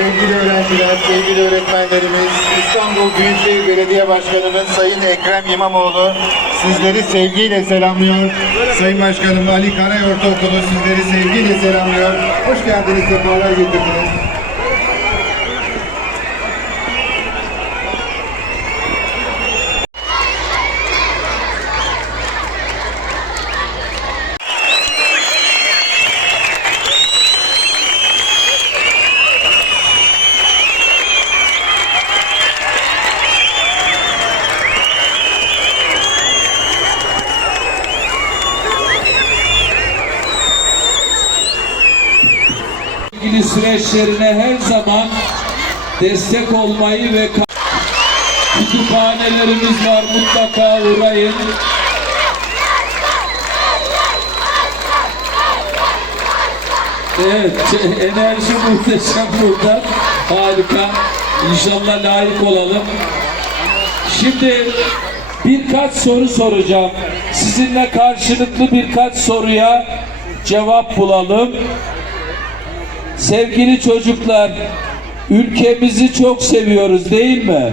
Sevgili öğrenciler, sevgili öğretmenlerimiz, İstanbul Büyükşehir Belediye Başkanımız Sayın Ekrem İmamoğlu sizleri sevgiyle selamlıyor. Sayın Başkanım Ali Karay Ortaokulu sizleri sevgiyle selamlıyor. Hoş geldiniz, sefalar getirdiniz. İlgili süreçlerine her zaman destek olmayı ve kütüphanelerimiz var mutlaka uğrayın. Evet, enerji muhteşem burada. Harika. İnşallah layık olalım. Şimdi birkaç soru soracağım. Sizinle karşılıklı birkaç soruya cevap bulalım. Sevgili çocuklar, ülkemizi çok seviyoruz değil mi?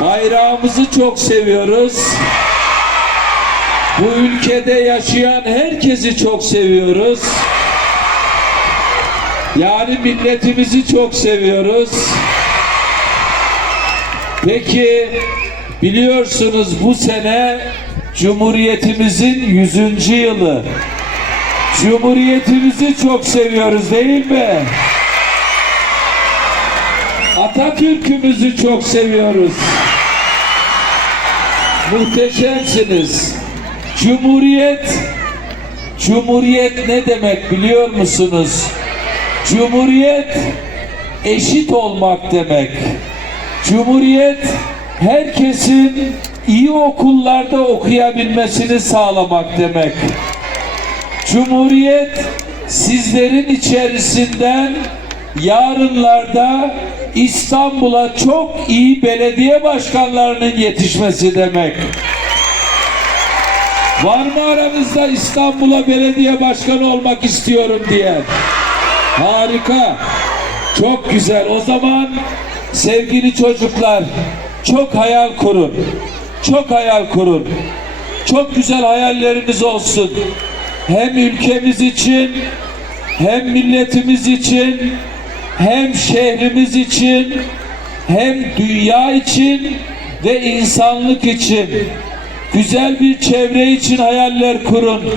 Bayrağımızı çok seviyoruz. Bu ülkede yaşayan herkesi çok seviyoruz. Yani milletimizi çok seviyoruz. Peki biliyorsunuz bu sene Cumhuriyetimizin 100. yılı. Cumhuriyetimizi çok seviyoruz değil mi? Atatürk'ümüzü çok seviyoruz. Muhteşemsiniz. Cumhuriyet, Cumhuriyet ne demek biliyor musunuz? Cumhuriyet eşit olmak demek. Cumhuriyet herkesin iyi okullarda okuyabilmesini sağlamak demek. Cumhuriyet sizlerin içerisinden yarınlarda İstanbul'a çok iyi belediye başkanlarının yetişmesi demek. Var mı aranızda İstanbul'a belediye başkanı olmak istiyorum diyen? Harika. Çok güzel. O zaman sevgili çocuklar çok hayal kurun. Çok hayal kurun. Çok güzel hayalleriniz olsun. Hem ülkemiz için hem milletimiz için hem şehrimiz için hem dünya için ve insanlık için güzel bir çevre için hayaller kurun.